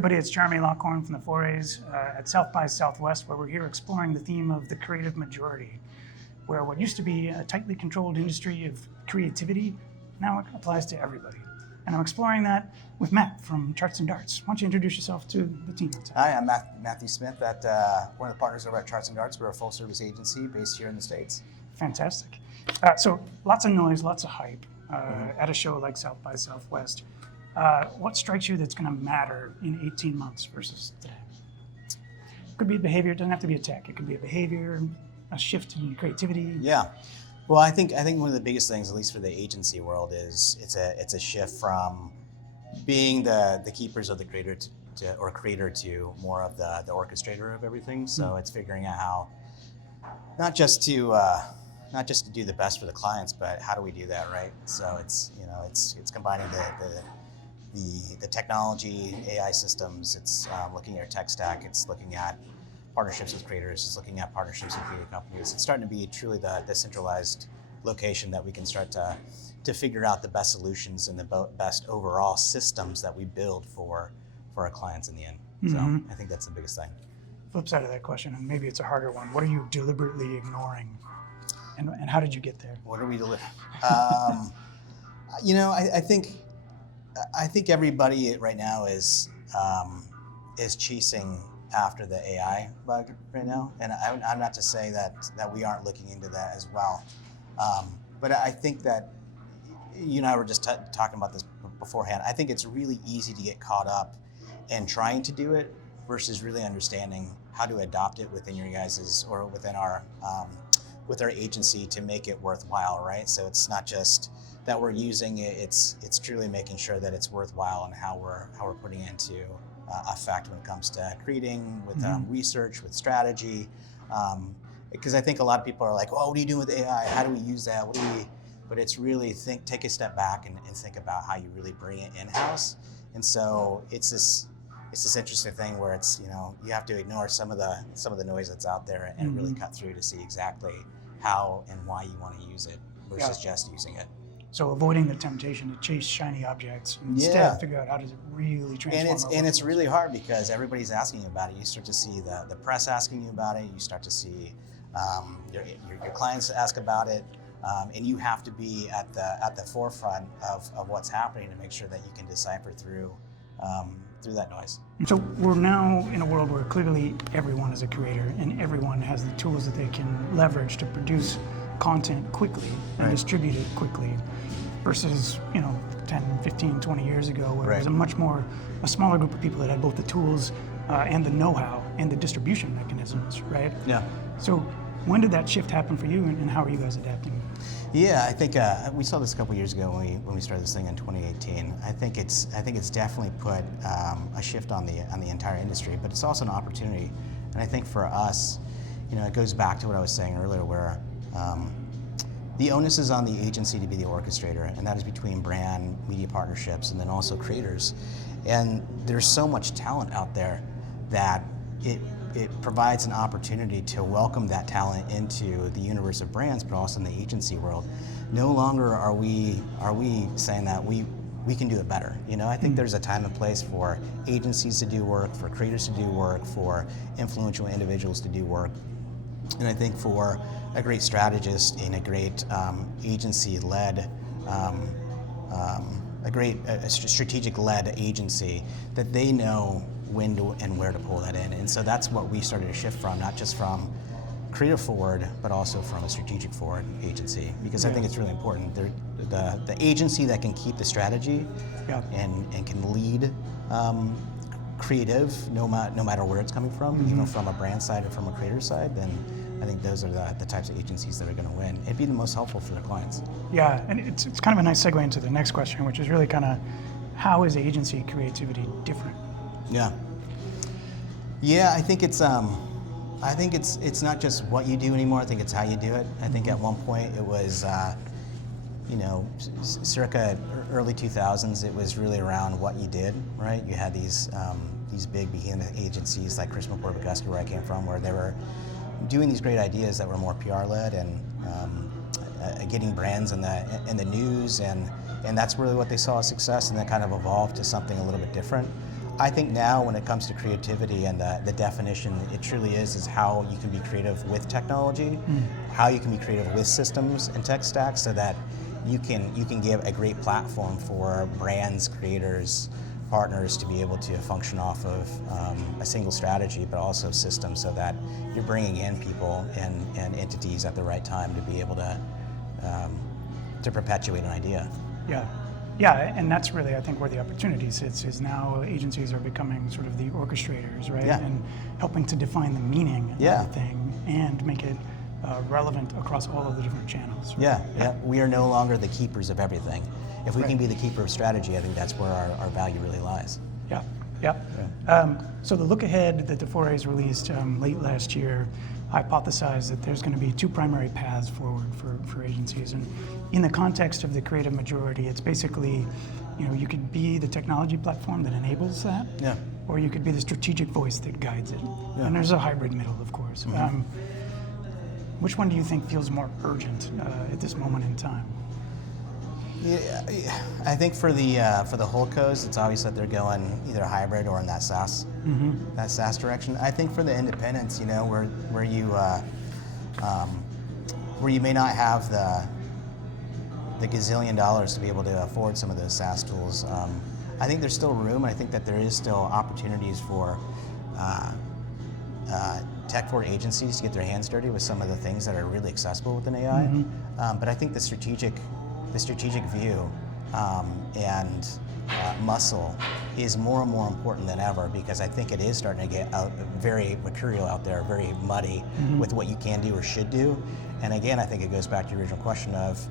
everybody, it's Jeremy Lockhorn from the Forays at South by Southwest, where we're here exploring the theme of the creative majority, where what used to be a tightly controlled industry of creativity now applies to everybody. And I'm exploring that with Matt from Charts and Darts. Why don't you introduce yourself to the team? Hi, I'm Matthew Smith, one of the partners over at Charts and Darts. We're a full-service agency based here in the States. Fantastic. So lots of noise, lots of hype at a show like South by Southwest. What strikes you that's going to matter in 18 months versus today? It could be behavior. It doesn't have to be a tech. It could be a behavior, a shift in creativity. Yeah. Well, I think one of the biggest things, at least for the agency world, is it's a shift from being the keepers of the creator to more of the orchestrator of everything. So it's figuring out how not just to do the best for the clients, but how do we do that, right? So it's combining the technology, AI systems. It's looking at your tech stack. It's looking at partnerships with creators. It's looking at partnerships with creative companies. It's starting to be truly the centralized location that we can start to figure out the best solutions and the best overall systems that we build for our clients in the end. So I think that's the biggest thing. Flip side of that question, and maybe it's a harder one. What are you deliberately ignoring, and how did you get there? What are we delivering? I think everybody right now is chasing after the AI bug right now, and I'm not to say that we aren't looking into that as well, but I think that you and I were just talking about this beforehand. I think it's really easy to get caught up in trying to do it versus really understanding how to adopt it within your guys's or within our with our agency to make it worthwhile, right? So it's not just that we're using it; it's truly making sure that it's worthwhile and how we're putting it into effect when it comes to creating with research, with strategy. Because I think a lot of people are like, "Oh, what are you doing with AI? How do we use that? But it's really take a step back and think about how you really bring it in-house. And so it's this interesting thing where it's you have to ignore some of the noise that's out there and really cut through to see exactly how and why you want to use it versus just using it. So avoiding the temptation to chase shiny objects and instead figure out how does it really transform. And it's really hard because everybody's asking you about it. You start to see the press asking you about it. You start to see your clients ask about it, and you have to be at the forefront of what's happening to make sure that you can decipher through that noise. So we're now in a world where clearly everyone is a creator and everyone has the tools that they can leverage to produce content quickly and distribute it quickly versus 10, 15, 20 years ago where it was a smaller group of people that had both the tools and the know-how and the distribution mechanisms, right? Yeah. So when did that shift happen for you and how are you guys adapting? Yeah, I think we saw this a couple years ago when we started this thing in 2018. I think it's definitely put a shift on the entire industry, but it's also an opportunity. And I think for us, it goes back to what I was saying earlier, where the onus is on the agency to be the orchestrator, and that is between brand, media partnerships, and then also creators. And there's so much talent out there that it provides an opportunity to welcome that talent into the universe of brands, but also in the agency world. No longer are we saying that we can do it better. I think there's a time and place for agencies to do work, for creators to do work, for influential individuals to do work. And I think for a great strategist and a great agency-led, a strategic-led agency, that they know when to and where to pull that in. And so that's what we started to shift from, not just from creative forward, but also from a strategic forward agency, because I think it's really important. The agency that can keep the strategy and can lead creative, no matter where it's coming from, from a brand side or from a creator side, then I think those are the types of agencies that are going to win. It'd be the most helpful for their clients. Yeah, and it's kind of a nice segue into the next question, which is really kind of how is agency creativity different? Yeah, I think it's not just what you do anymore. I think it's how you do it. I think at one point it was, circa early 2000s, it was really around what you did, right? You had these big behemoth agencies like Chris McCord-Bogusky, where I came from, where they were doing these great ideas that were more PR-led and getting brands in the news, and that's really what they saw as success, and that kind of evolved to something a little bit different. I think now when it comes to creativity and the definition, it truly is how you can be creative with technology, how you can be creative with systems and tech stacks, so that you can give a great platform for brands, creators, partners to be able to function off of a single strategy, but also systems, so that you're bringing in people and entities at the right time to be able to perpetuate an idea. Yeah, and that's really, I think, where the opportunity sits, is now agencies are becoming sort of the orchestrators, right? Yeah. And helping to define the meaning Yeah. of the thing and make it relevant across all of the different channels. Right? Yeah. We are no longer the keepers of everything. If we can be the keeper of strategy, I think that's where our value really lies. Yeah. So the look ahead that the Forays released late last year hypothesized that there's going to be two primary paths forward for agencies. And in the context of the creative majority, it's basically, you could be the technology platform that enables that, or you could be the strategic voice that guides it. Yeah. And there's a hybrid middle, of course. Which one do you think feels more urgent at this moment in time? Yeah, I think for the holdcos, it's obvious that they're going either hybrid or in that SaaS direction. I think for the independents, where you may not have the gazillion dollars to be able to afford some of those SaaS tools, I think there's still room. I think that there is still opportunities for tech-forward agencies to get their hands dirty with some of the things that are really accessible within AI. But I think the strategic view and muscle is more and more important than ever, because I think it is starting to get very mercurial out there, very muddy with what you can do or should do. And again, I think it goes back to your original question of,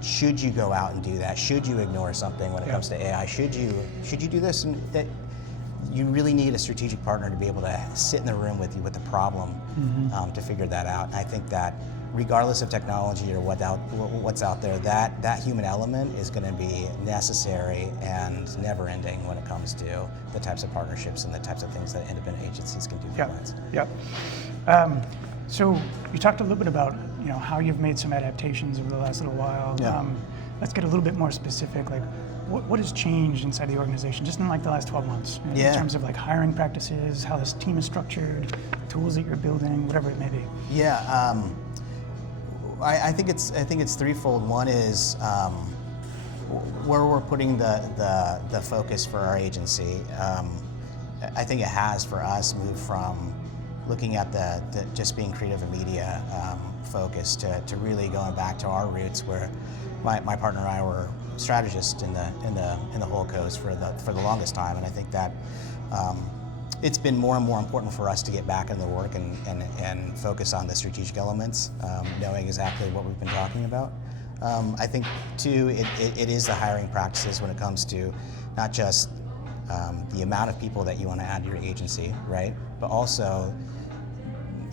should you go out and do that? Should you ignore something when it comes to AI? Should you do this? And that you really need a strategic partner to be able to sit in the room with you with the problem to figure that out. And I think that regardless of technology or what's out there, that human element is going to be necessary and never-ending when it comes to the types of partnerships and the types of things that independent agencies can do for clients. So you talked a little bit about how you've made some adaptations over the last little while. Let's get a little bit more specific. Like, what has changed inside the organization just in like the last 12 months in terms of like hiring practices, how this team is structured, tools that you're building, whatever it may be? I think it's threefold. One is where we're putting the focus for our agency. I think it has, for us, moved from looking at the just being creative and media focus to really going back to our roots, where my partner and I were strategists in the holdcos for the longest time, and I think that it's been more and more important for us to get back into the work and focus on the strategic elements, knowing exactly what we've been talking about. I think too, it is the hiring practices when it comes to not just the amount of people that you want to add to your agency, right? But also,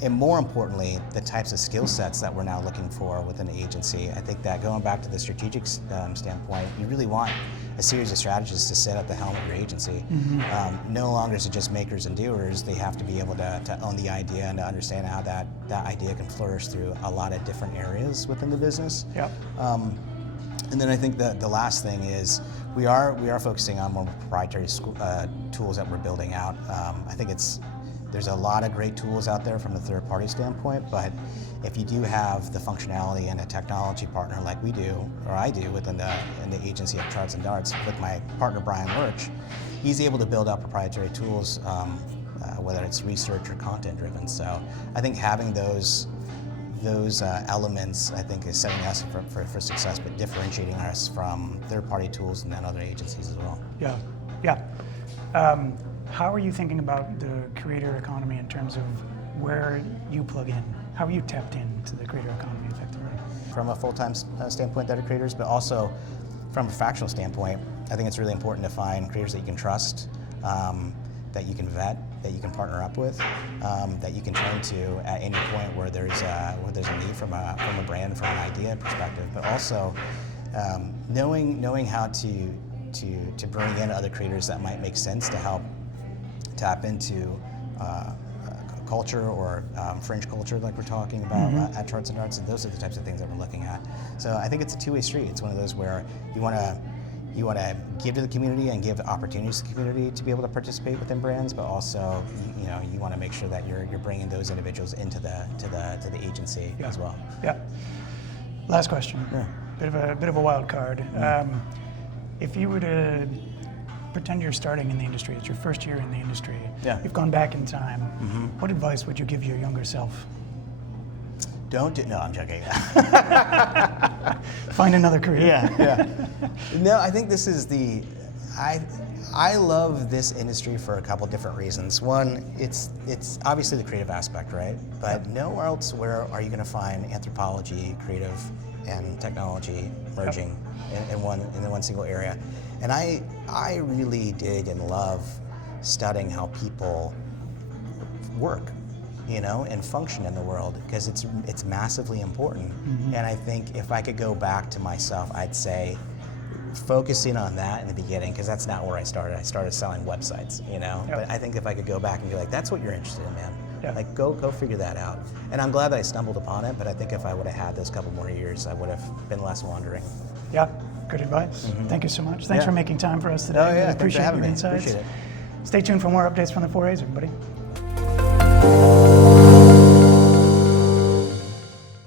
and more importantly, the types of skill sets that we're now looking for within the agency. I think that going back to the strategic standpoint, you really want a series of strategists to sit at the helm of your agency. No longer is it just makers and doers. They have to be able to own the idea and to understand how that idea can flourish through a lot of different areas within the business. And then I think the last thing is we are focusing on more proprietary tools that we're building out. I think there's a lot of great tools out there from a third-party standpoint, but if you do have the functionality and a technology partner like we do, or I do in the agency of Charts and Darts with my partner Brian Lurch, he's able to build out proprietary tools, whether it's research or content-driven. So I think having those elements, I think, is setting us for success, but differentiating us from third-party tools and then other agencies as well. How are you thinking about the creator economy in terms of where you plug in? How are you tapped into the creator economy effectively? From a full-time standpoint, that are creators, but also from a fractional standpoint, I think it's really important to find creators that you can trust, that you can vet, that you can partner up with, that you can turn to at any point where there's a need from a brand, from an idea perspective, but also knowing how to bring in other creators that might make sense to help tap into culture or fringe culture like we're talking about at Charts and Darts, and those are the types of things that we're looking at. So I think it's a two-way street. It's one of those where you want you want to give to the community and give opportunities to the community to be able to participate within brands, but also you want to make sure that you're bringing those individuals into the agency as well. Yeah. Last question. Yeah. Bit of a wild card. If you were to pretend you're starting in the industry, it's your first year in the industry. Yeah. You've gone back in time. What advice would you give your younger self? No, I'm joking. Find another career. Yeah. No, I think this is I love this industry for a couple different reasons. One, it's obviously the creative aspect, right? But nowhere else where are you going to find anthropology, creative, and technology merging in one single area. And I really dig and love studying how people work, and function in the world, because it's massively important. And I think if I could go back to myself, I'd say focusing on that in the beginning, because that's not where I started. I started selling websites, But I think if I could go back and be like, that's what you're interested in, man. Yeah. Like, go figure that out. And I'm glad that I stumbled upon it, but I think if I would have had those couple more years, I would have been less wandering. Yeah, good advice. Thank you so much. Thanks for making time for us today. Oh, yeah, Really appreciate thanks for having your me. insights. Appreciate it. Stay tuned for more updates from the 4As, everybody.